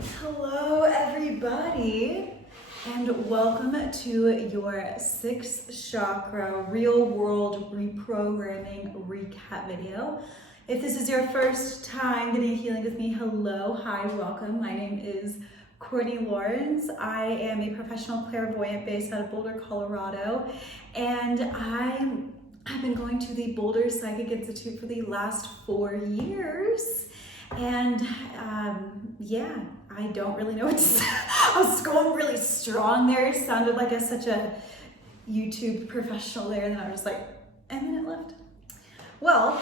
Hello everybody, and welcome to your sixth chakra real world reprogramming recap video. If this is your first time getting healing with me, hello, hi, welcome. My name is Courtney Lawrence. I am a professional clairvoyant based out of Boulder, Colorado, and I've been going to the Boulder Psychic Institute for the last 4 years. And yeah, I don't really know what to say. I was going really strong there. It sounded like such a YouTube professional there. And then I was just like, a minute left. Well,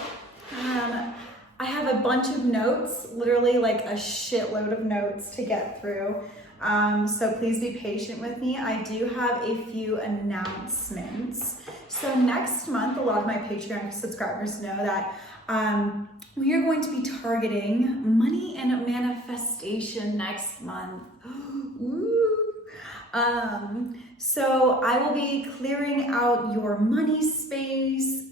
I have a bunch of notes, literally like a shitload of notes to get through. So please be patient with me. I do have a few announcements. So next month, a lot of my Patreon subscribers know that we are going to be targeting money and manifestation next month. So I will be clearing out your money space,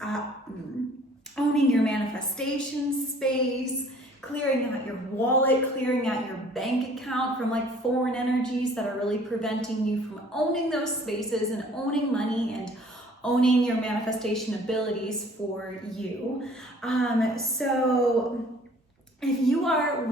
owning your manifestation space, clearing out your wallet, clearing out your bank account from like foreign energies that are really preventing you from owning those spaces and owning money and owning your manifestation abilities for you. So if you're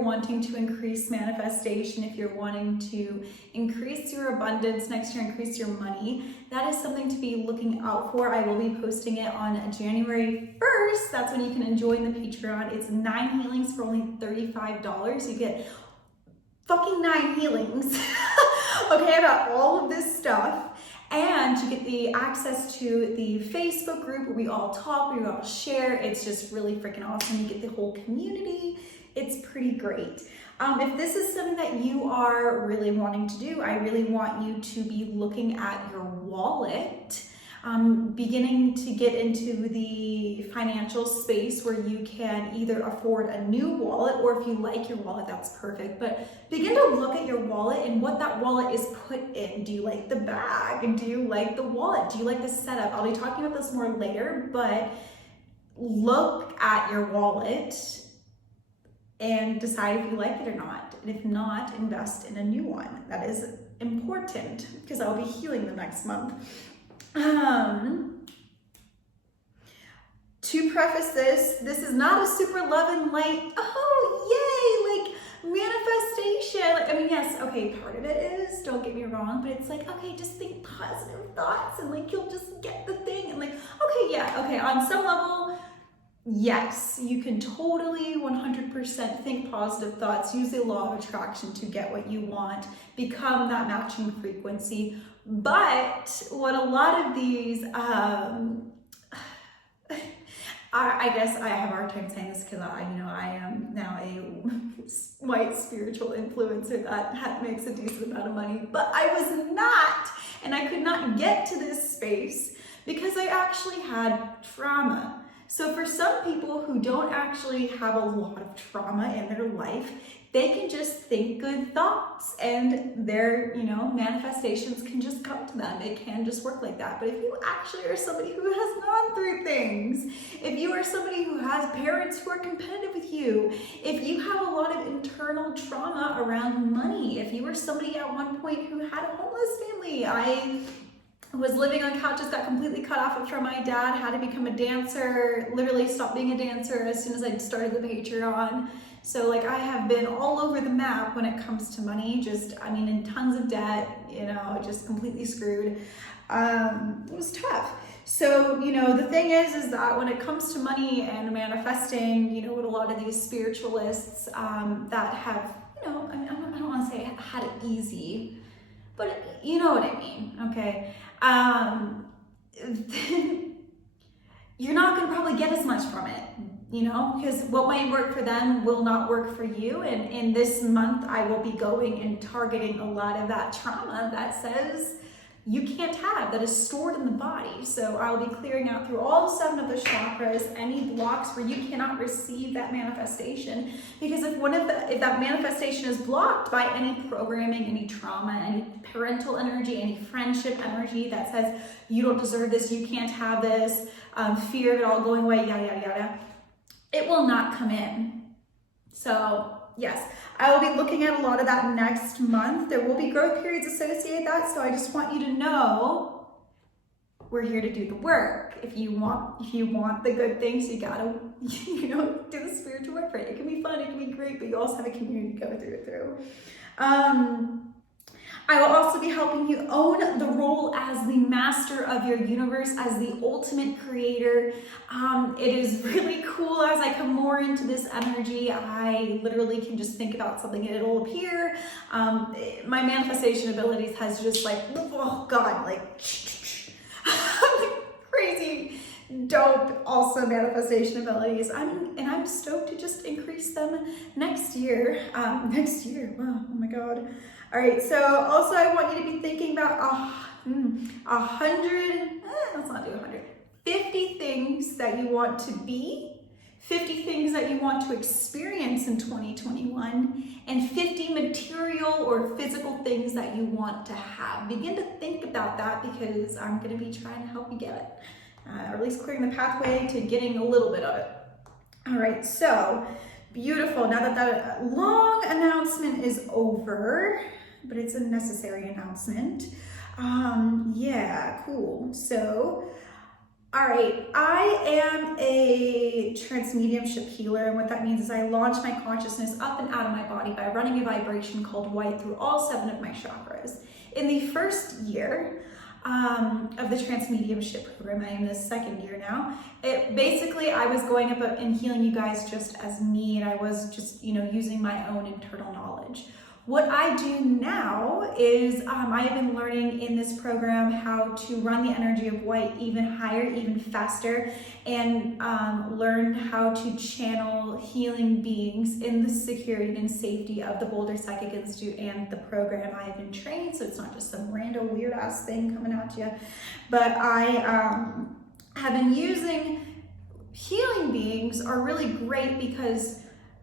wanting to increase manifestation, if you're wanting to increase your abundance next year, increase your money, that is something to be looking out for. I will be posting it on January 1st. That's when you can join the Patreon. It's 9 healings for only $35. You get fucking 9 healings, okay, about all of this stuff. And you get the access to the Facebook group where we all talk, we all share. It's just really freaking awesome. You get the whole community. It's pretty great. If this is something that you are really wanting to do, I really want you to be looking at your wallet, beginning to get into the financial space where you can either afford a new wallet, or if you like your wallet, that's perfect. But begin to look at your wallet and what that wallet is put in. Do you like the bag? Do you like the wallet? Do you like the setup? I'll be talking about this more later, but look at your wallet and decide if you like it or not. And if not, invest in a new one. That is important because I'll be healing the next month. To preface this is not a super love and light, oh yay, like manifestation. Like, I mean, yes, okay, part of it is, don't get me wrong, but it's like, okay, just think positive thoughts and like you'll just get the thing. And like, okay, yeah, okay, on some level, yes, you can totally 100% think positive thoughts, use the law of attraction to get what you want, become that matching frequency. But what a lot of these, I guess I have a hard time saying this because I am now a white spiritual influencer that makes a decent amount of money, but I was not, and I could not get to this space because I actually had trauma. So for some people who don't actually have a lot of trauma in their life, they can just think good thoughts and their, manifestations can just come to them. It can just work like that. But if you actually are somebody who has gone through things, if you are somebody who has parents who are competitive with you, if you have a lot of internal trauma around money, if you were somebody at one point who had a homeless family, I was living on couches, got completely cut off from my dad, had to become a dancer, literally stopped being a dancer as soon as I started the Patreon. So like I have been all over the map when it comes to money, in tons of debt, just completely screwed. It was tough. So, the thing is that when it comes to money and manifesting, what a lot of these spiritualists that have, I don't want to say had it easy, but you know what I mean, okay? You're not going to probably get as much from it, because what might work for them will not work for you. And in this month, I will be going and targeting a lot of that trauma that says you can't have, that is stored in the body. So I'll be clearing out through all 7 of the chakras, any blocks where you cannot receive that manifestation. Because if that manifestation is blocked by any programming, any trauma, any parental energy, any friendship energy that says you don't deserve this, you can't have this, fear of it all going away, yada, yada, yada, it will not come in. So yes, I will be looking at a lot of that next month. There will be growth periods associated with that, so I just want you to know we're here to do the work. If you want the good things, you gotta, do the spiritual work for it. It can be fun, it can be great, but you also have a community to go through it through. I will also be helping you own the role as the master of your universe, as the ultimate creator. It is really cool as I come more into this energy. I literally can just think about something and it'll appear. My manifestation abilities has just like, oh God, like crazy, dope, awesome manifestation abilities. I'm stoked to just increase them next year. Wow, oh my God. All right, so also I want you to be thinking about 50 things that you want to be, 50 things that you want to experience in 2021, and 50 material or physical things that you want to have. Begin to think about that because I'm gonna be trying to help you get it, or at least clearing the pathway to getting a little bit of it. All right, so beautiful. Now that long announcement is over, but it's a necessary announcement. Yeah, cool. So, all right, I am a transmediumship healer, and what that means is I launch my consciousness up and out of my body by running a vibration called white through all 7 of my chakras. In the first year of the transmediumship program, I am in the 2nd year now, basically I was going up and healing you guys just as me, and I was just, using my own internal knowledge. What I do now is I have been learning in this program how to run the energy of white even higher, even faster, and learn how to channel healing beings in the security and safety of the Boulder Psychic Institute and the program I have been trained. So it's not just some random weird ass thing coming at you, but I have been using healing beings are really great because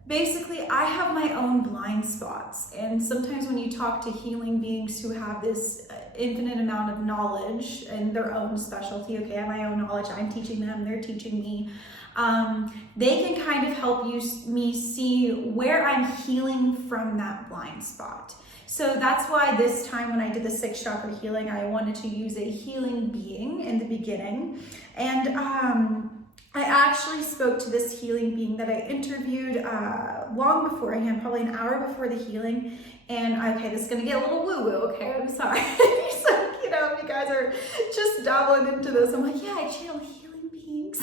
basically, I have my own blind spots, and sometimes when you talk to healing beings who have this infinite amount of knowledge and their own specialty, okay, I have my own knowledge, I'm teaching them, they're teaching me, they can kind of help me see where I'm healing from that blind spot. So that's why this time when I did the 6 chakra healing, I wanted to use a healing being in the beginning, and I actually spoke to this healing being that I interviewed long beforehand, probably an hour before the healing. And okay, this is gonna get a little woo-woo, okay? I'm sorry. So, if you guys are just dabbling into this, I'm like, yeah, I channel healing beings.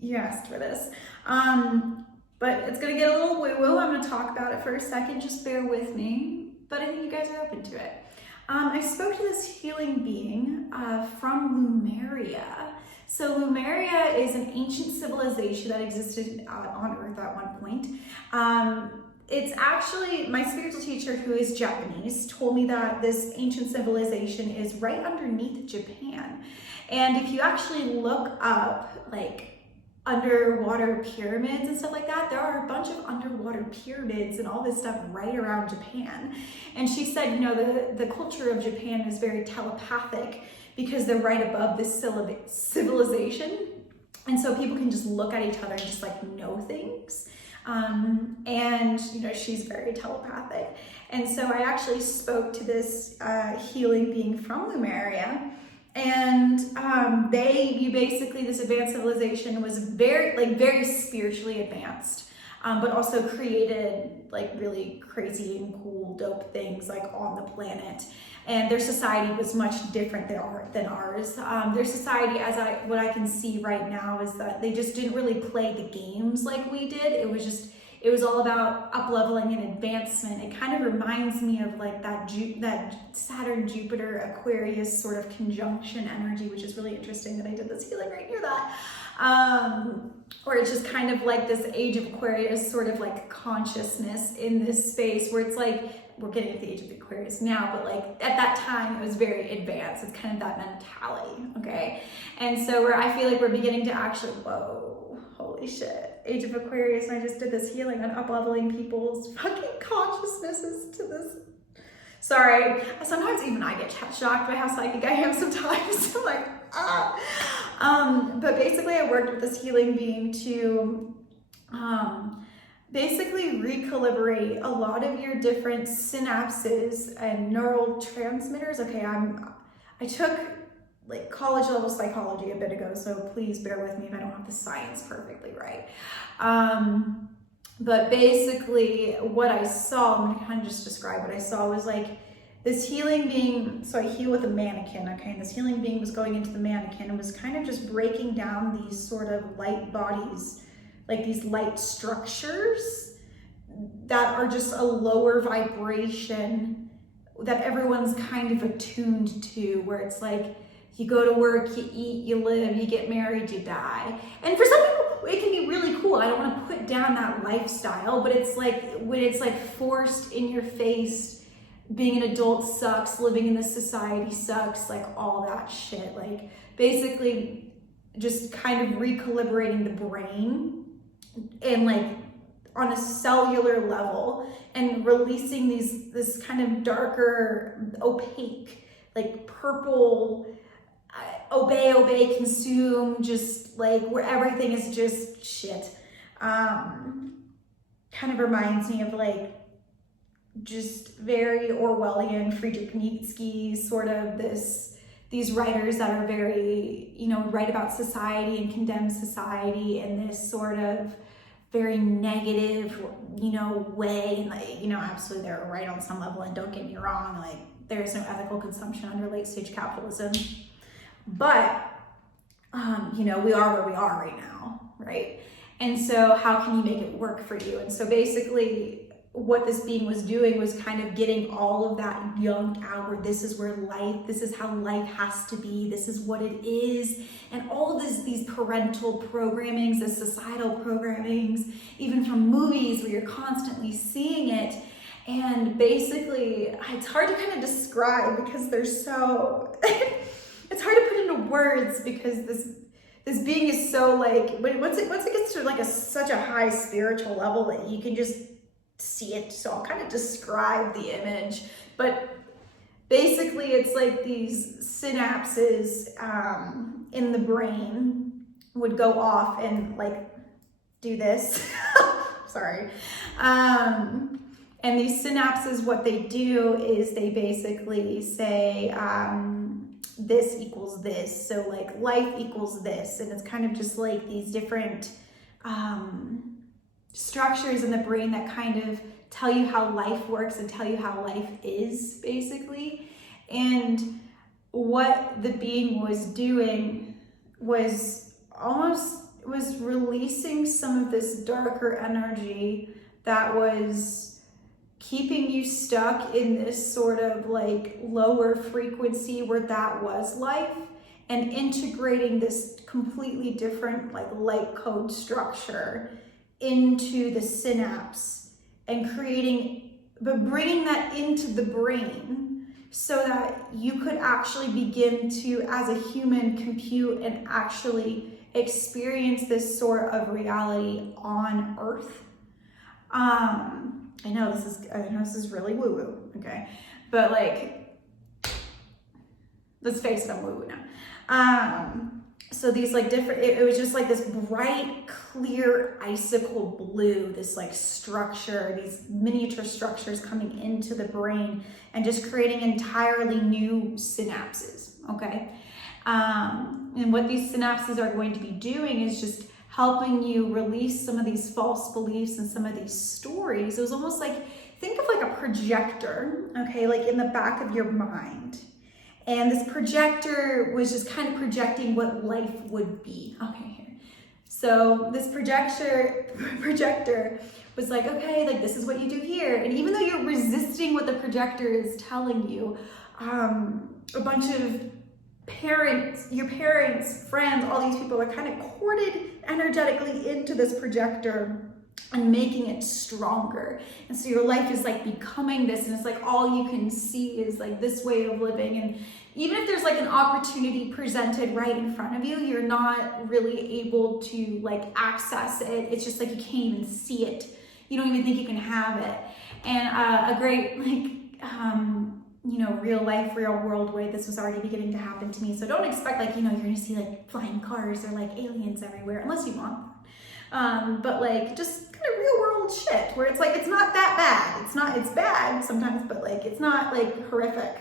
You asked for this. But it's gonna get a little woo-woo. I'm gonna talk about it for a second, just bear with me. But I think you guys are open to it. I spoke to this healing being from Lumeria. So Lumeria is an ancient civilization that existed on Earth at one point. It's actually, my spiritual teacher, who is Japanese, told me that this ancient civilization is right underneath Japan. And if you actually look up like underwater pyramids and stuff like that, there are a bunch of underwater pyramids and all this stuff right around Japan. And she said, the culture of Japan is very telepathic, because they're right above this civilization. And so people can just look at each other and just like know things. And she's very telepathic. And so I actually spoke to this healing being from Lumeria. And this advanced civilization was very spiritually advanced, but also created like really crazy and cool, dope things like on the planet. And their society was much different than ours. Their society, what I can see right now, is that they just didn't really play the games like we did. It was all about up-leveling and advancement. It kind of reminds me of like that Saturn, Jupiter, Aquarius sort of conjunction energy, which is really interesting that I did this healing right near that. Or it's just kind of like this age of Aquarius sort of like consciousness in this space where it's like, we're getting at the age of the Aquarius now, but like at that time it was very advanced. It's kind of that mentality, okay? And so where I feel like we're beginning to actually, whoa, holy shit, age of Aquarius, and I just did this healing on up-leveling people's fucking consciousnesses to this. Sorry, sometimes even I get shocked by how psychic I am sometimes. I'm like, But basically I worked with this healing being to basically recalibrate a lot of your different synapses and neural transmitters. Okay, I took like college level psychology a bit ago, so please bear with me if I don't have the science perfectly right. But basically what I saw, I'm gonna kind of just describe what I saw, was like this healing being, so I heal with a mannequin, okay, and this healing being was going into the mannequin and was kind of just breaking down these sort of light bodies, like these light structures that are just a lower vibration that everyone's kind of attuned to, where it's like you go to work, you eat, you live, you get married, you die. And for some people, it can be really cool. I don't want to put down that lifestyle, but it's like when it's like forced in your face, being an adult sucks, living in this society sucks, like all that shit. Like basically just kind of recalibrating the brain and like on a cellular level and releasing this kind of darker, opaque, like purple, obey, consume, just like where everything is just shit. Kind of reminds me of like just very Orwellian, Friedrich Nietzsche, sort of these writers that are very, you know, write about society and condemn society in this sort of very negative, you know, way. And like, you know, absolutely they're right on some level, and don't get me wrong, like there is no ethical consumption under late stage capitalism. But, you know, we are where we are right now, right? And so how can you make it work for you? And so basically what this being was doing was kind of getting all of that young out, where this is where life, this is how life has to be, this is what it is. And all of these parental programmings, the societal programmings, even from movies where you're constantly seeing it. And basically, it's hard to kind of describe because they're so... It's hard to put into words because this being is so like, but once it gets to like such a high spiritual level that you can just see it. So I'll kind of describe the image, but basically it's like these synapses in the brain would go off and like do this. Sorry. And these synapses, what they do is they basically say, this equals this, so like life equals this, and it's kind of just like these different structures in the brain that kind of tell you how life works and tell you how life is, basically. And what the being was doing was releasing some of this darker energy that was keeping you stuck in this sort of like lower frequency where that was life, and integrating this completely different like light code structure into the synapse and bringing that into the brain so that you could actually begin to, as a human, compute and actually experience this sort of reality on Earth. I know this is really woo-woo, okay? But like, let's face it, I'm woo-woo now. So these like different, it was just like this bright, clear icicle blue, this like structure, these miniature structures coming into the brain and just creating entirely new synapses, okay? And what these synapses are going to be doing is just helping you release some of these false beliefs and some of these stories. It was almost like, think of like a projector, okay, like in the back of your mind. And this projector was just kind of projecting what life would be. Okay, here. So this projector was like, okay, like this is what you do here. And even though you're resisting what the projector is telling you, a bunch of your parents, friends, all these people are kind of corded energetically into this projector and making it stronger. And so your life is like becoming this, and it's like all you can see is like this way of living. And even if there's like an opportunity presented right in front of you, you're not really able to like access it. It's just like you can't even see it. You don't even think you can have it. And a great like you know, real life, real world way this was already beginning to happen to me. So don't expect like, you know, you're gonna see like flying cars or like aliens everywhere, unless you want. but like just kind of real world shit where it's like, it's not that bad. It's bad sometimes, but like, it's not like horrific.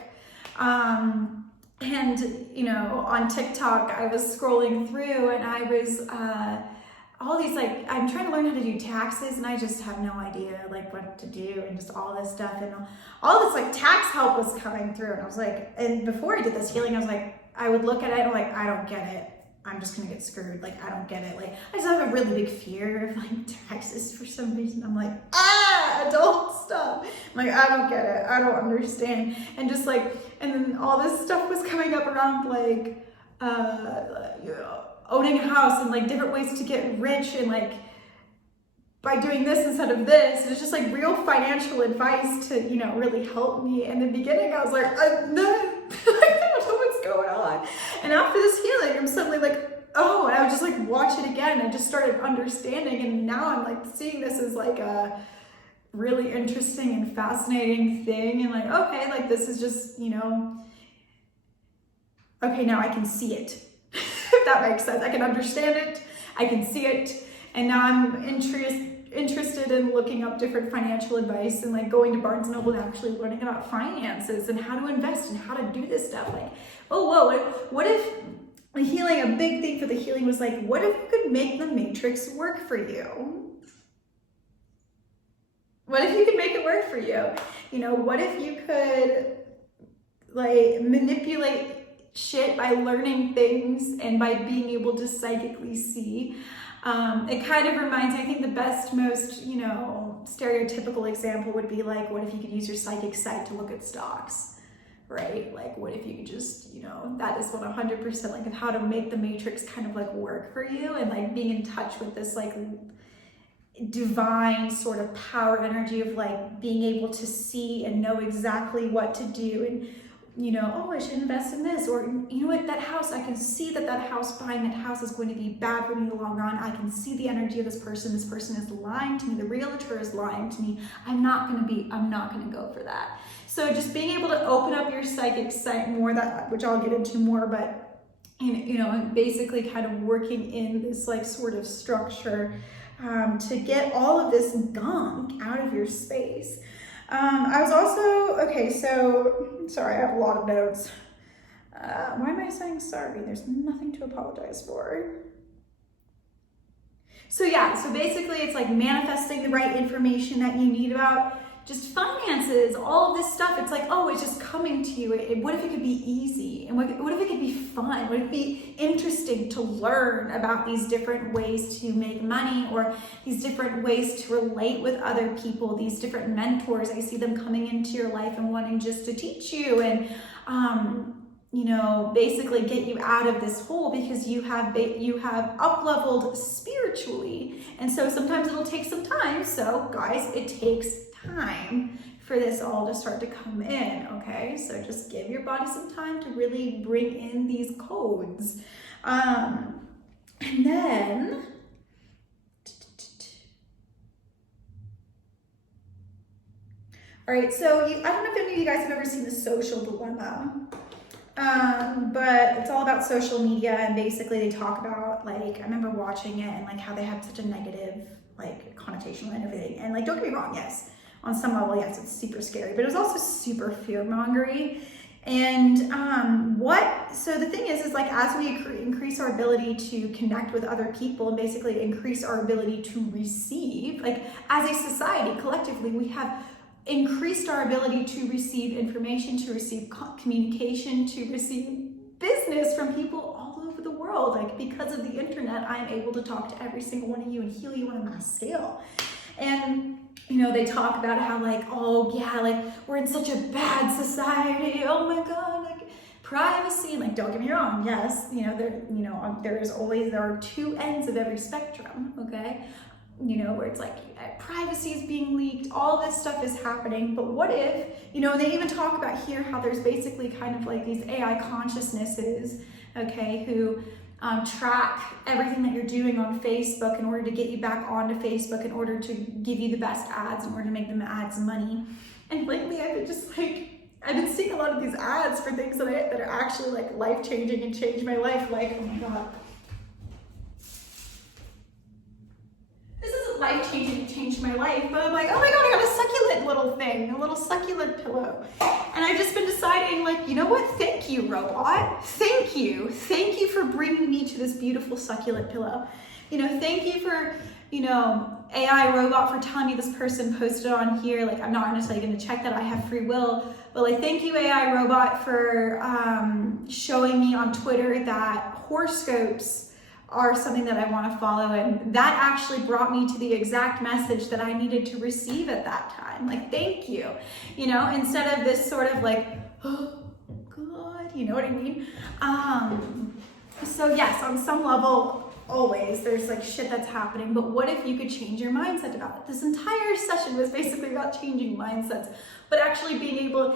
And, you know, on TikTok, I was scrolling through and I was, all these, like, I'm trying to learn how to do taxes and I just have no idea like what to do and just all this stuff, and all this like tax help was coming through, and I was like, and before I did this healing, I was like, I would look at it and I'm like, I don't get it. I'm just gonna get screwed. Like, I don't get it. Like, I just have a really big fear of like taxes for some reason. I'm like, adult stuff. I'm like, I don't get it. I don't understand. And just like, and then all this stuff was coming up around like, you know, owning a house and like different ways to get rich and like by doing this instead of this. And it's just like real financial advice to, you know, really help me. In the beginning, I was like, no, I don't know what's going on. And after this healing, I'm suddenly like, oh, and I would just like watch it again and just started understanding. And now I'm like seeing this as like a really interesting and fascinating thing. And like, okay, like this is just, you know, okay, now I can see it. If that makes sense. I can understand it, I can see it, and now I'm interested in looking up different financial advice and like going to Barnes & Noble and actually learning about finances and how to invest and how to do this stuff. Like, oh, whoa, what if the healing, a big thing for the healing was like, what if you could make the matrix work for you? What if you could make it work for you? You know, what if you could like manipulate shit by learning things and by being able to psychically see? It kind of reminds me, I think the best, most, you know, stereotypical example would be like, what if you could use your psychic sight to look at stocks, right? Like, what if you could just, you know, that is 100% like of how to make the matrix kind of like work for you, and like being in touch with this like divine sort of power energy of like being able to see and know exactly what to do, and you know, oh, I should invest in this, or you know what, that house, I can see that house, buying that house is going to be bad for me in the long run. I can see the energy of this person is lying to me, the realtor is lying to me. I'm not gonna go for that. So just being able to open up your psychic sight more, that which I'll get into more, but you know, basically kind of working in this like sort of structure to get all of this gunk out of your space. I was also, okay, so, sorry, I have a lot of notes. Why am I saying sorry? There's nothing to apologize for. So yeah, so basically it's like manifesting the right information that you need about just finances, all of this stuff. It's like, oh, it's just coming to you. What if it could be easy? And what if it could be fun? Would it be interesting to learn about these different ways to make money, or these different ways to relate with other people, these different mentors? I see them coming into your life and wanting just to teach you and, you know, basically get you out of this hole because you have up-leveled spiritually. And so sometimes it'll take some time. So guys, it takes time for this all to start to come in, okay? So just give your body some time to really bring in these codes. And then, all right, so I don't know if any of you guys have ever seen The Social Dilemma, but it's all about social media, and basically they talk about, like, I remember watching it and like how they had such a negative like connotation and everything. And like, don't get me wrong, yes, on some level, yes, it's super scary, but it was also super fear-mongering. And so the thing is like, as we increase our ability to connect with other people and basically increase our ability to receive, like as a society, collectively, we have increased our ability to receive information, to receive communication, to receive business from people all over the world. Like, because of the internet, I'm able to talk to every single one of you and heal you on a mass scale. And you know, they talk about how like, oh yeah, like we're in such a bad society. Oh my God, like privacy. Like, don't get me wrong. Yes, you know, there are two ends of every spectrum. Okay, you know, where it's like privacy is being leaked. All this stuff is happening. But what if, you know, they even talk about here how there's basically kind of like these AI consciousnesses, okay, who track everything that you're doing on Facebook in order to get you back onto Facebook, in order to give you the best ads, in order to make them ads money. And lately I've been seeing a lot of these ads for things that are actually like life-changing and change my life. Like, oh my God. life-changing, it changed my life. But I'm like, oh my God, I got a succulent little thing, a little succulent pillow. And I've just been deciding, like, you know what? Thank you, robot. Thank you. Thank you for bringing me to this beautiful succulent pillow. You know, thank you for, you know, AI robot for telling me this person posted on here. Like, I'm not necessarily going to check that, I have free will. But like, thank you, AI robot, for showing me on Twitter that horoscopes are something that I want to follow, and that actually brought me to the exact message that I needed to receive at that time. Like, thank you, you know, instead of this sort of like, oh God, you know what I mean? So yes, on some level, always there's like shit that's happening, but what if you could change your mindset about it? This entire session was basically about changing mindsets, but actually being able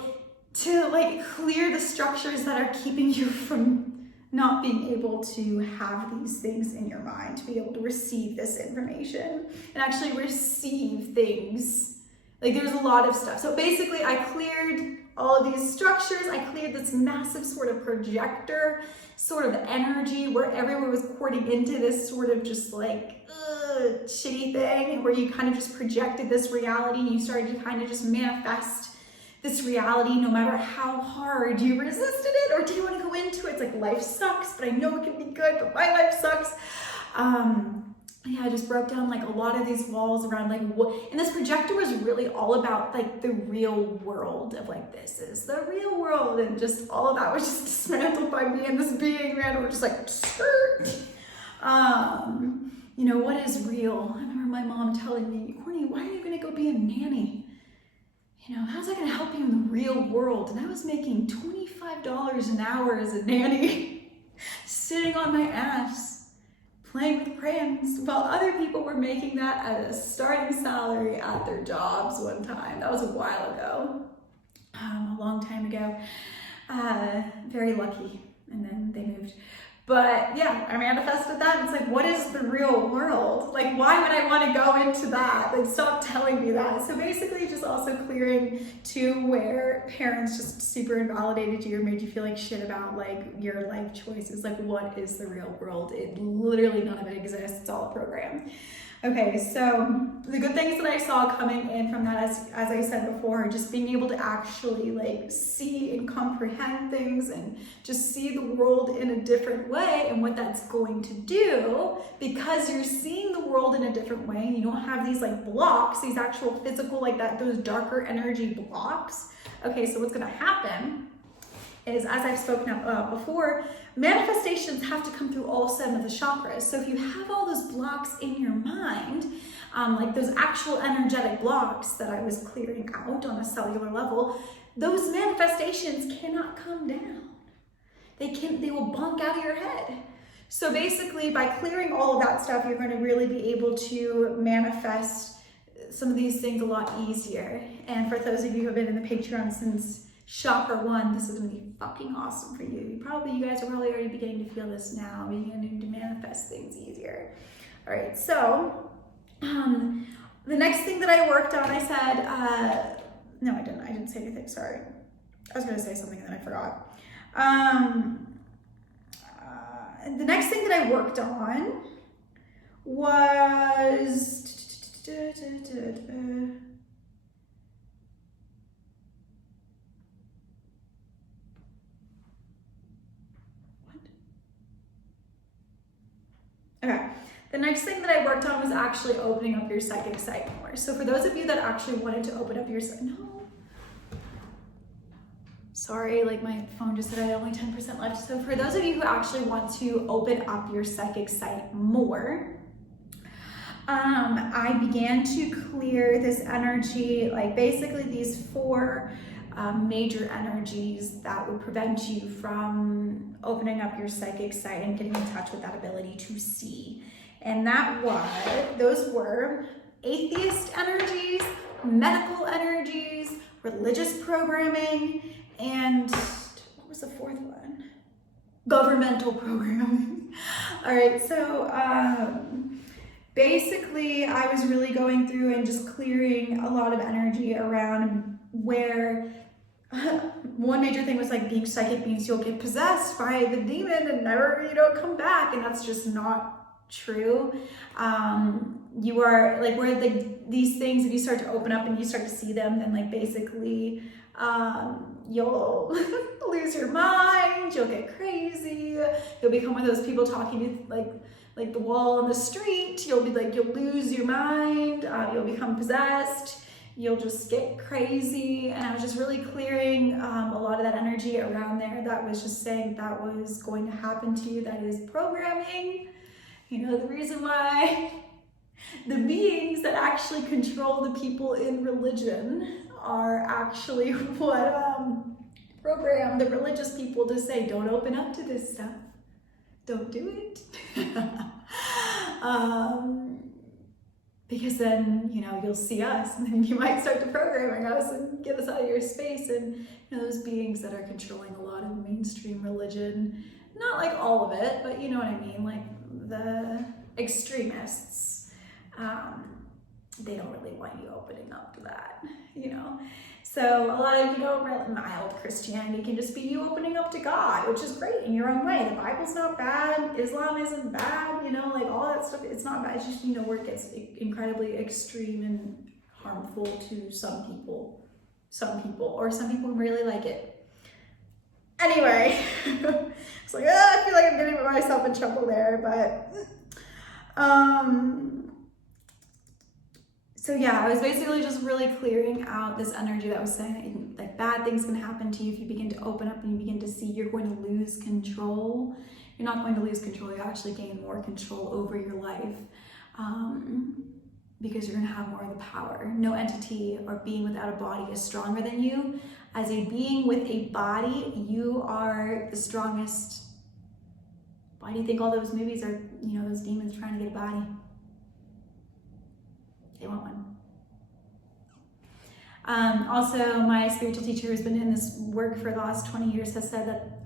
to like clear the structures that are keeping you from not being able to have these things in your mind, to be able to receive this information and actually receive things. Like, there's a lot of stuff. So basically I cleared all of these structures. I cleared this massive sort of projector sort of energy where everyone was porting into this sort of just like shitty thing, where you kind of just projected this reality and you started to kind of just manifest this reality no matter how hard you resisted it or didn't want to go into it. It's like, life sucks, but I know it can be good, but my life sucks. Yeah, I just broke down like a lot of these walls around like what, and this projector was really all about like the real world of like, this is the real world, and just all of that was just dismantled by me and this being, man. We're just like, skirt. You know, what is real? I remember my mom telling me, Courtney, why are you gonna go be a nanny? You know, how's that gonna help you in the real world? And I was making $25 an hour as a nanny, sitting on my ass, playing with crayons, while other people were making that as a starting salary at their jobs one time. That was a while ago, a long time ago. Very lucky, and then they moved. But yeah, I manifested that. It's like, what is the real world? Like, why would I want to go into that? Like, stop telling me that. So basically just also clearing to where parents just super invalidated you or made you feel like shit about like your life choices. Like, what is the real world? It literally, none of it exists. It's all a program. Okay, so the good things that I saw coming in from that, as I said before, just being able to actually like see and comprehend things and just see the world in a different way and what that's going to do, because you're seeing the world in a different way and you don't have these like blocks, these actual physical, like that, those darker energy blocks. Okay, so what's gonna happen is, as I've spoken about before, manifestations have to come through all 7 of the chakras. So if you have all those blocks in your mind, like those actual energetic blocks that I was clearing out on a cellular level, those manifestations cannot come down. They will bonk out of your head. So basically, by clearing all of that stuff, you're going to really be able to manifest some of these things a lot easier. And for those of you who have been in the Patreon since Chakra 1, this is going to be fucking awesome for you. You guys are probably already beginning to feel this now, beginning to manifest things easier. All right, so the next thing that I worked on, I said, no, I didn't say anything, sorry. I was going to say something and then I forgot. The next thing that I worked on was, okay, the next thing that I worked on was actually opening up your psychic sight more. So for those of you that actually wanted to open up your sight, sorry, like my phone just said I had only 10% left. So for those of you who actually want to open up your psychic sight more, I began to clear this energy, like basically these 4 major energies that would prevent you from opening up your psychic sight and getting in touch with that ability to see. And those were atheist energies, medical energies, religious programming, and what was the 4th one? Governmental programming. All right, so basically I was really going through and just clearing a lot of energy around where one major thing was like, being psychic means you'll get possessed by the demon and never, come back. And that's just not true. You are like, where these things, if you start to open up and you start to see them, then like basically you'll lose your mind, you'll get crazy, you'll become one of those people talking to like the wall on the street. You'll be like, you'll lose your mind, you'll become possessed, you'll just get crazy. And I was just really clearing a lot of that energy around there that was just saying that was going to happen to you. That is programming. You know, the reason why the beings that actually control the people in religion are actually what program the religious people to say, don't open up to this stuff. Don't do it. Because then, you know, you'll see us and then you might start to programming us and get us out of your space. And you know, those beings that are controlling a lot of mainstream religion, not like all of it, but you know what I mean, like the extremists, they don't really want you opening up to that, you know. So a lot of, you know, mild Christianity can just be you opening up to God, which is great in your own way. The Bible's not bad, Islam isn't bad, you know, like all that stuff, it's not bad. It's just, you know, where it gets incredibly extreme and harmful to some people, or some people really like it. Anyway, it's like, I feel like I'm getting myself in trouble there, but so yeah, I was basically just really clearing out this energy that was saying like bad things can happen to you if you begin to open up and you begin to see you're going to lose control. You're not going to lose control, you actually gain more control over your life, because you're going to have more of the power. No entity or being without a body is stronger than you. As a being with a body, you are the strongest. Why do you think all those movies are, you know, those demons trying to get a body? They want one. Also, my spiritual teacher who's been in this work for the last 20 years has said that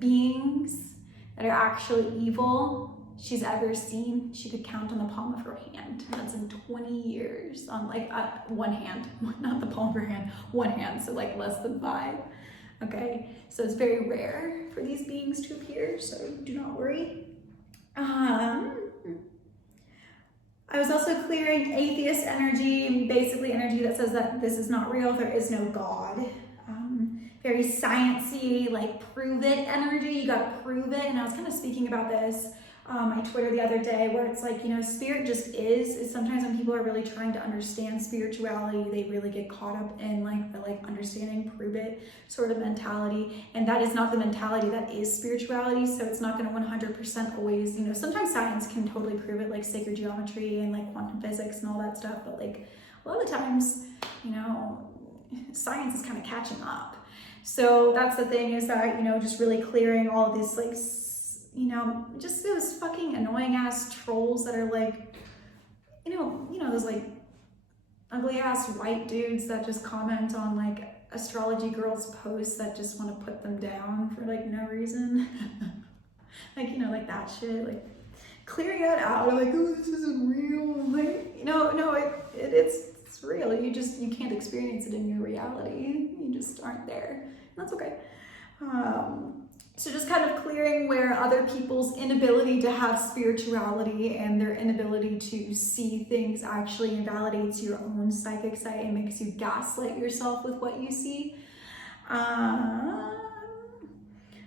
beings that are actually evil she's ever seen, she could count on the palm of her hand. And that's in 20 years on like one hand, not the palm of her hand, one hand, so like less than 5. Okay, so it's very rare for these beings to appear, so do not worry. I was also clearing atheist energy, basically energy that says that this is not real, there is no God. Very sciencey, like prove it energy, you gotta prove it. And I was kind of speaking about this on Twitter the other day, where it's like, you know, spirit just is. Sometimes when people are really trying to understand spirituality, they really get caught up in like the understanding, prove it sort of mentality. And that is not the mentality that is spirituality. So it's not going to 100% always, you know, sometimes science can totally prove it, like sacred geometry and like quantum physics and all that stuff. But like a lot of times, you know, science is kind of catching up. So that's the thing, is that, you know, just really clearing all of this, like, you know, just those fucking annoying ass trolls that are like, you know, those like ugly ass white dudes that just comment on like astrology girls' posts that just want to put them down for like no reason. Like, you know, like that shit, like clearing that out. I'm like, oh, this isn't real. I'm like, you know, no, it's real. You can't experience it in your reality. You just aren't there. And that's okay. So just kind of clearing where other people's inability to have spirituality and their inability to see things actually invalidates your own psychic sight and makes you gaslight yourself with what you see.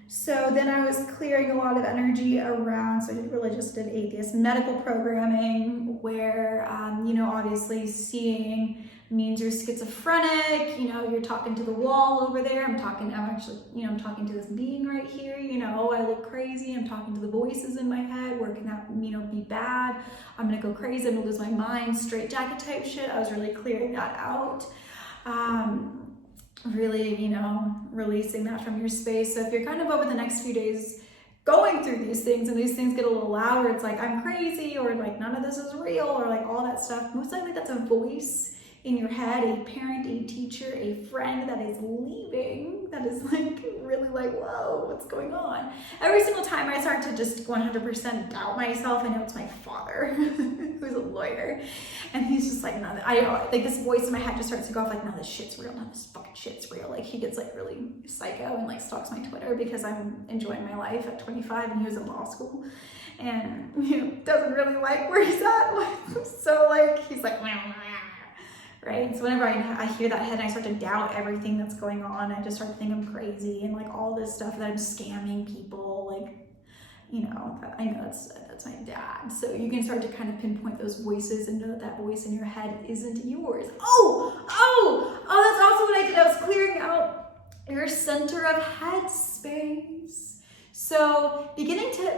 So then I was clearing a lot of energy around, so I did religious, did atheist, medical programming, where, you know, obviously seeing means you're schizophrenic, you know, you're talking to the wall over there. I'm talking to this being right here, you know, I look crazy. I'm talking to the voices in my head, where can that, you know, be bad? I'm gonna go crazy, I'm gonna lose my mind, straight jacket type shit. I was really clearing that out. Really, you know, releasing that from your space. So if you're kind of over the next few days going through these things and these things get a little louder, it's like, I'm crazy, or like none of this is real, or like all that stuff, most likely that's a voice in your head, a parent, a teacher, a friend that is leaving, that is like really like, whoa, what's going on? Every single time I start to just 100% doubt myself, I know it's my father, who's a lawyer, and he's just like, no, like this voice in my head just starts to go off like, no, this shit's real, no, this fucking shit's real. Like he gets like really psycho and like stalks my Twitter because I'm enjoying my life at 25 and he was in law school and doesn't really like where he's at. So like he's like, right? So whenever I hear that head and I start to doubt everything that's going on, I just start to think I'm crazy and like all this stuff that I'm scamming people, like, I know that's my dad. So you can start to kind of pinpoint those voices and know that that voice in your head isn't yours. Oh, that's also what I did. I was clearing out your center of head space. So beginning to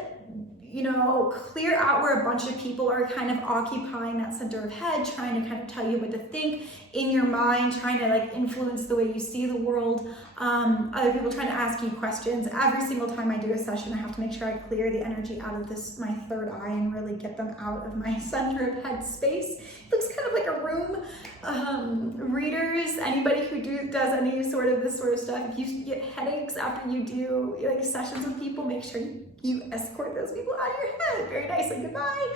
clear out where a bunch of people are kind of occupying that center of head, trying to kind of tell you what to think in your mind, trying to like influence the way you see the world. Other people trying to ask you questions. Every single time I do a session, I have to make sure I clear the energy out of my third eye and really get them out of my center of head space. It looks kind of like a room. Readers, anybody who does any sort of this sort of stuff, if you get headaches after you do like sessions with people, make sure you escort those people out of your head very nicely. Goodbye.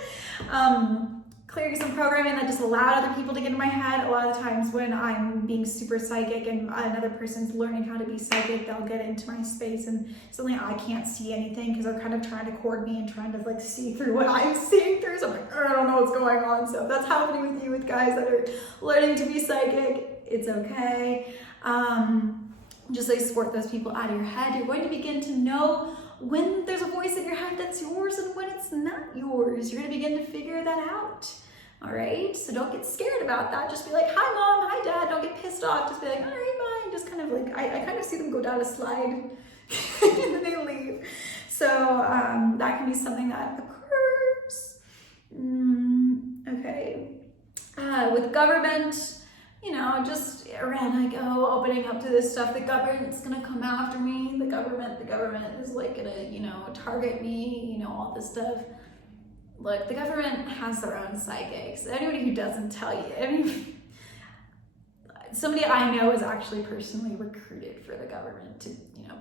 Clearing some programming that just allowed other people to get in my head. A lot of the times when I'm being super psychic and another person's learning how to be psychic, they'll get into my space and suddenly I can't see anything because they're kind of trying to cord me and trying to like see through what I'm seeing through. So I'm like, I don't know what's going on. So if that's happening with you with guys that are learning to be psychic, it's okay. Just escort those people out of your head. You're going to begin to know when there's a voice in your head that's yours and when it's not yours. You're going to begin to figure that out. All right, so don't get scared about that. Just be like, hi mom, hi dad. Don't get pissed off. Just be like, all right, bye. Just kind of like, I kind of see them go down a slide and then they leave. So that can be something that occurs. Okay, with government, just around I go opening up to this stuff, the government's gonna come after me. The government is like gonna, target me, all this stuff. Look, the government has their own psychics. Anybody who doesn't tell you, somebody I know is actually personally recruited for the government to,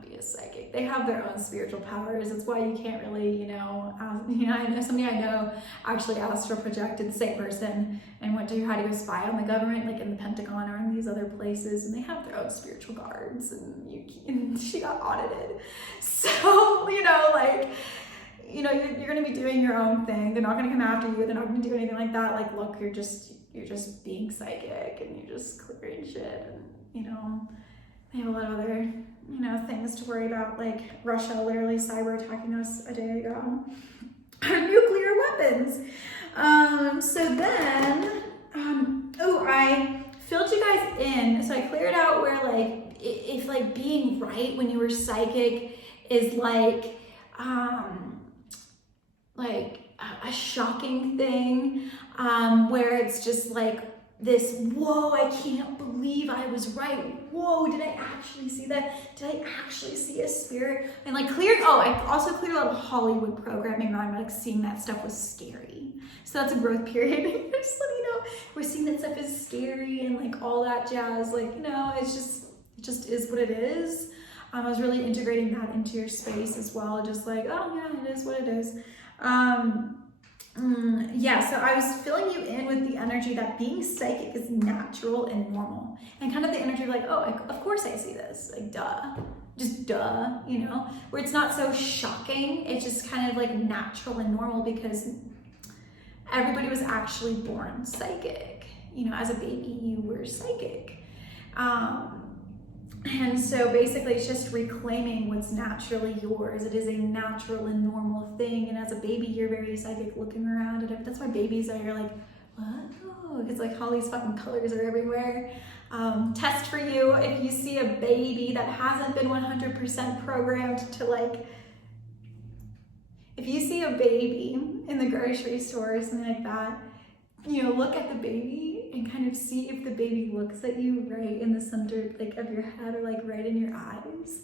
be a psychic. They have their own spiritual powers. That's why you can't really, I know somebody I know actually astral projected, the same person, and went to how to go spy on the government, like in the Pentagon or in these other places, and they have their own spiritual guards, and she got audited. So, you're going to be doing your own thing. They're not going to come after you. They're not going to do anything like that. Like, look, you're just being psychic and you're just clearing shit. And, they have a lot of other, things to worry about, like Russia literally cyber attacking us a day ago. Our nuclear weapons. So then, I filled you guys in. So I cleared out where like, if like being right when you were psychic is like a shocking thing, where it's just like this, whoa, I can't believe I was right. Whoa, did I actually see that? Did I actually see a spirit? And like I also cleared a lot of Hollywood programming where I'm like seeing that stuff was scary. So that's a growth period. Just letting you know, we're seeing that stuff is scary and like all that jazz. Like, it just is what it is. I was really integrating that into your space as well. Just like, oh yeah, it is what it is. So I was filling you in with the energy that being psychic is natural and normal. And kind of the energy of like, of course I see this. Like, duh. Just duh, where it's not so shocking. It's just kind of like natural and normal because everybody was actually born psychic. As a baby, you were psychic. And so basically it's just reclaiming what's naturally yours. It is a natural and normal thing. And as a baby, you're very psychic looking around. And that's why babies are, you're like, what? It's like all these fucking colors are everywhere. Test for you, if you see a baby that hasn't been 100% programmed to like, if you see a baby in the grocery store or something like that, look at the baby and kind of see if the baby looks at you right in the center like of your head or like right in your eyes.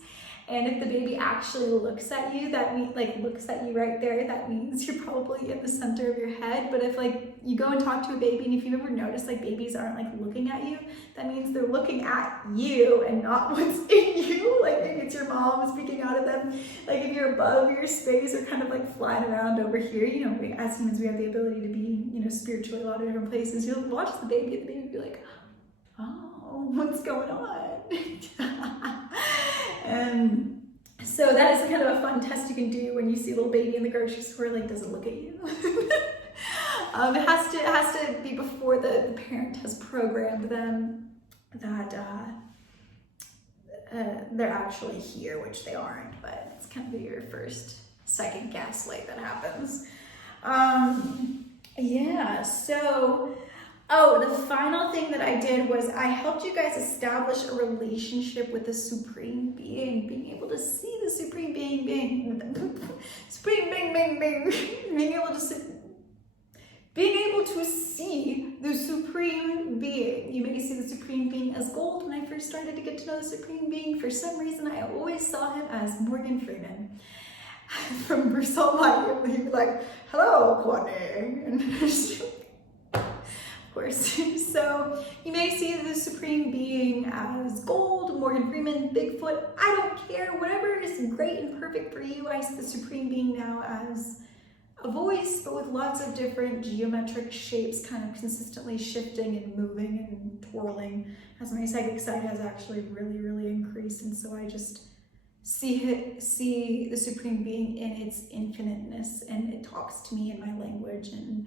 And if the baby actually looks at you, looks at you right there, that means you're probably in the center of your head. But if like you go and talk to a baby, and if you've ever noticed like babies aren't like looking at you, that means they're looking at you and not what's in you. Like maybe it's your mom speaking out of them. Like if you're above your space or kind of like flying around over here, you know, as humans, we have the ability to be, you know, spiritually a lot of different places. You'll watch the baby and the baby will be like, oh, what's going on? And so that is kind of a fun test you can do when you see a little baby in the grocery store, like, does it look at you? It has to be before the parent has programmed them that they're actually here, which they aren't, but it's kind of your first psychic gaslight that happens. Yeah, so, the final thing that I did was I helped you guys establish a relationship with the Supreme Being, being able to see the Supreme Being, being able to see the Supreme Being. You may see the Supreme Being as gold. When I first started to get to know the Supreme Being, for some reason I always saw him as Morgan Freeman from Bruce Almighty. He'd be like, hello, Courtney. And of course. So you may see the Supreme Being as gold, Morgan Freeman, Bigfoot. I don't care. Whatever is great and perfect for you. I see the Supreme Being now as a voice, but with lots of different geometric shapes kind of consistently shifting and moving and twirling as my psychic side has actually really, really increased. And so I just see the Supreme Being in its infiniteness, and it talks to me in my language, and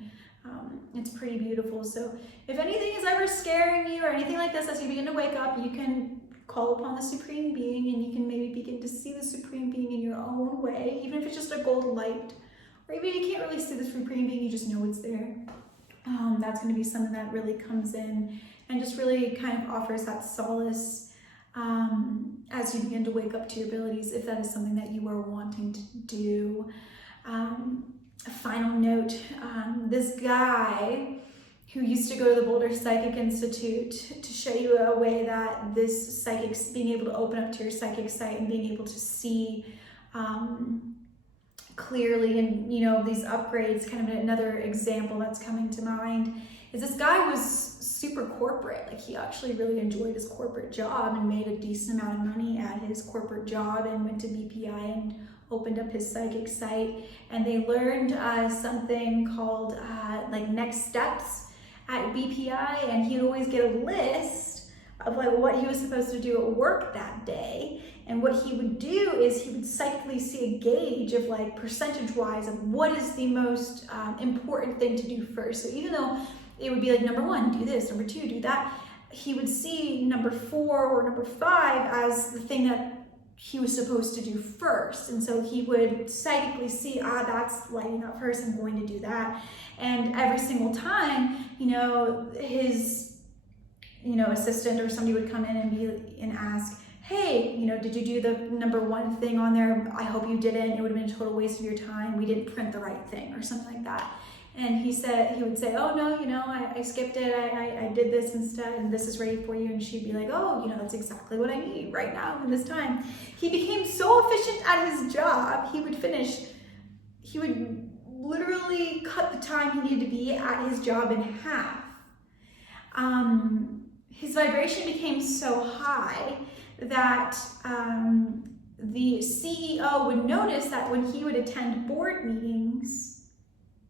it's pretty beautiful. So if anything is ever scaring you or anything like this, as you begin to wake up, you can call upon the Supreme Being, and you can maybe begin to see the Supreme Being in your own way, even if it's just a gold light. Or even if you can't really see the Supreme Being, you just know it's there. That's going to be something that really comes in and just really kind of offers that solace as you begin to wake up to your abilities, if that is something that you are wanting to do. A final note, this guy who used to go to the Boulder Psychic Institute to show you a way that this psychics, being able to open up to your psychic sight and being able to see clearly, and you know, these upgrades, kind of another example that's coming to mind is this guy was super corporate. Like he actually really enjoyed his corporate job and made a decent amount of money at his corporate job, and went to BPI and opened up his psychic site, and they learned something called like next steps at BPI, and he'd always get a list of like what he was supposed to do at work that day. And what he would do is he would psychically see a gauge of like percentage-wise of what is the most important thing to do first. So even though it would be like number 1, do this, number 2, do that, he would see number 4 or number 5 as the thing that he was supposed to do first. And so he would psychically see, that's lighting up first, I'm going to do that. And every single time, you know, his, you know, assistant or somebody would come in and ask, hey, you know, did you do the number 1 thing on there? I hope you didn't. It would have been a total waste of your time. We didn't print the right thing or something like that. And he would say, oh no, you know, I skipped it. I did this instead, and this is ready for you. And she'd be like, oh, you know, that's exactly what I need right now in this time. He became so efficient at his job, he would literally cut the time he needed to be at his job in half. His vibration became so high that the CEO would notice that when he would attend board meetings,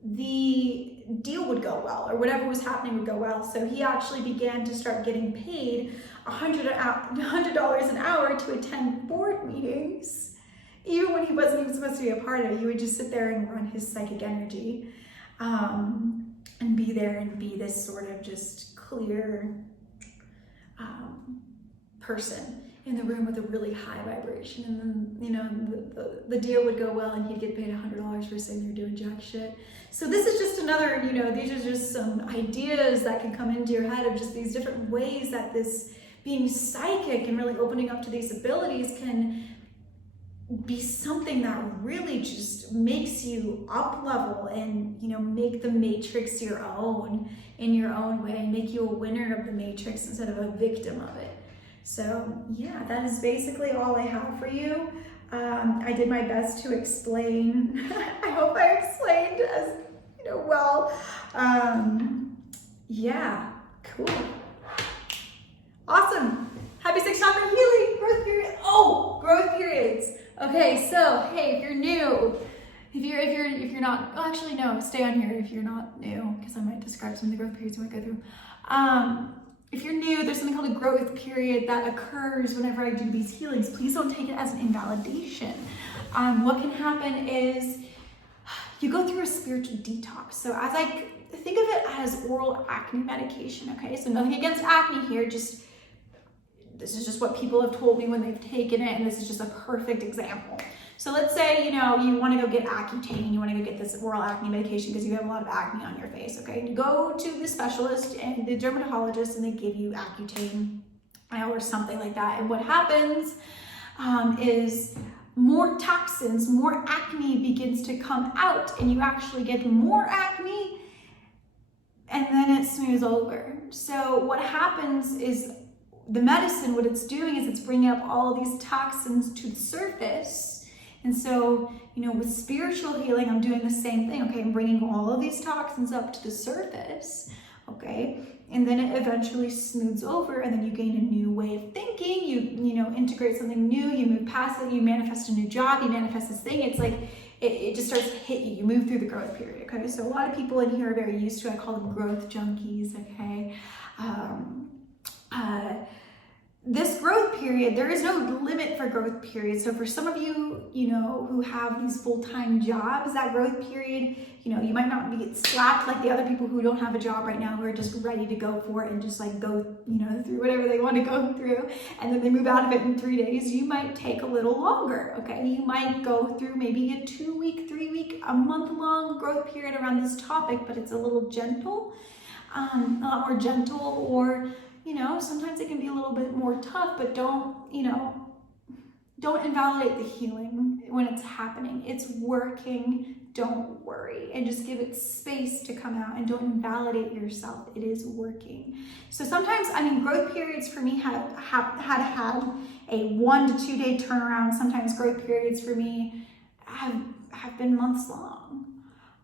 the deal would go well, or whatever was happening would go well. So he actually began to start getting paid $100 an hour to attend board meetings, even when he wasn't even supposed to be a part of it. He would just sit there and run his psychic energy and be there and be this sort of just clear person in the room with a really high vibration. And then, you know, the deal would go well, and he'd get paid $100 for saying you're doing jack shit. So this is just another, you know, these are just some ideas that can come into your head of just these different ways that this being psychic and really opening up to these abilities can be something that really just makes you up level and, you know, make the matrix your own in your own way, and make you a winner of the matrix instead of a victim of it. So yeah, that is basically all I have for you. I did my best to explain. I hope I explained as well. Yeah, cool. Awesome. Happy 6 chakra healing, growth period. Oh, growth periods. Okay, so hey, if you're new, if you're not, oh, actually no, stay on here if you're not new, because I might describe some of the growth periods we might go through. If you're new, there's something called a growth period that occurs whenever I do these healings. Please don't take it as an invalidation. What can happen is you go through a spiritual detox. So as I think of it as oral acne medication, okay? So nothing against acne here, this is just what people have told me when they've taken it, and this is just a perfect example. So let's say, you want to go get Accutane, you want to go get this oral acne medication because you have a lot of acne on your face, okay? You go to the specialist and the dermatologist and they give you Accutane or something like that. And what happens is more toxins, more acne begins to come out, and you actually get more acne, and then it smooths over. So what happens is the medicine, what it's doing is it's bringing up all these toxins to the surface. And so, with spiritual healing, I'm doing the same thing, okay? I'm bringing all of these toxins up to the surface, okay? And then it eventually smooths over, and then you gain a new way of thinking. You integrate something new, you move past it, you manifest a new job, you manifest this thing. It's like, it just starts to hit you. You move through the growth period, okay? So a lot of people in here are very used to, I call them growth junkies, okay? This growth period, there is no limit for growth periods. So for some of you, who have these full-time jobs, that growth period, you might not be slapped like the other people who don't have a job right now, who are just ready to go for it and just like go, through whatever they want to go through. And then they move out of it in 3 days. You might take a little longer, okay? You might go through maybe a 2-week, 3-week, a month-long growth period around this topic, but it's a little gentle, a lot more gentle, or sometimes it can be a little bit more tough, but don't invalidate the healing when it's happening. It's working. Don't worry, and just give it space to come out, and don't invalidate yourself. It is working. So sometimes, growth periods for me had a 1 to 2 day turnaround. Sometimes growth periods for me have been months long.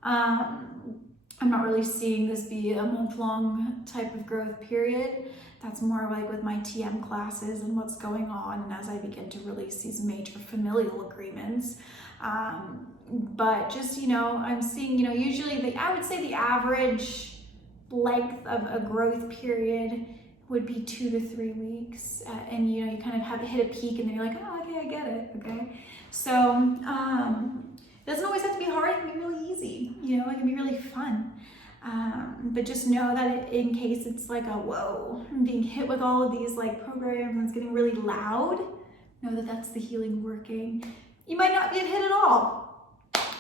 I'm not really seeing this be a month-long type of growth period. That's more like with my TM classes and what's going on, and as I begin to release these major familial agreements. But just, I'm seeing, usually I would say the average length of a growth period would be 2 to 3 weeks. And, you kind of have to hit a peak, and then you're like, oh, okay, I get it, okay? So, it doesn't always have to be hard. It can be really easy, it can be really fun. But just know that in case it's like whoa, I'm being hit with all of these programs and it's getting really loud, know that that's the healing working. You might not get hit at all.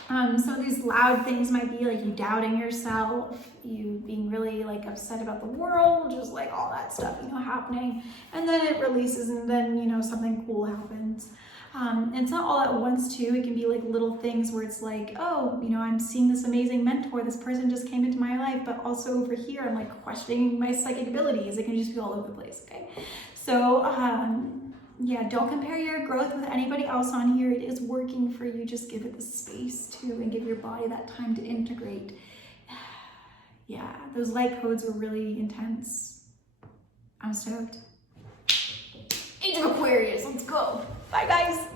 Some of these loud things might be like you doubting yourself, you being really upset about the world, just all that stuff, happening. And then it releases, and then, something cool happens. And it's not all at once too. It can be little things where it's oh, I'm seeing this amazing mentor. This person just came into my life, but also over here, I'm questioning my psychic abilities. It can just be all over the place, okay? So, yeah, don't compare your growth with anybody else on here. It is working for you. Just give it the space to, and give your body that time to integrate. Yeah, those light codes were really intense. I'm stoked. Age of Aquarius, let's go. Bye, guys.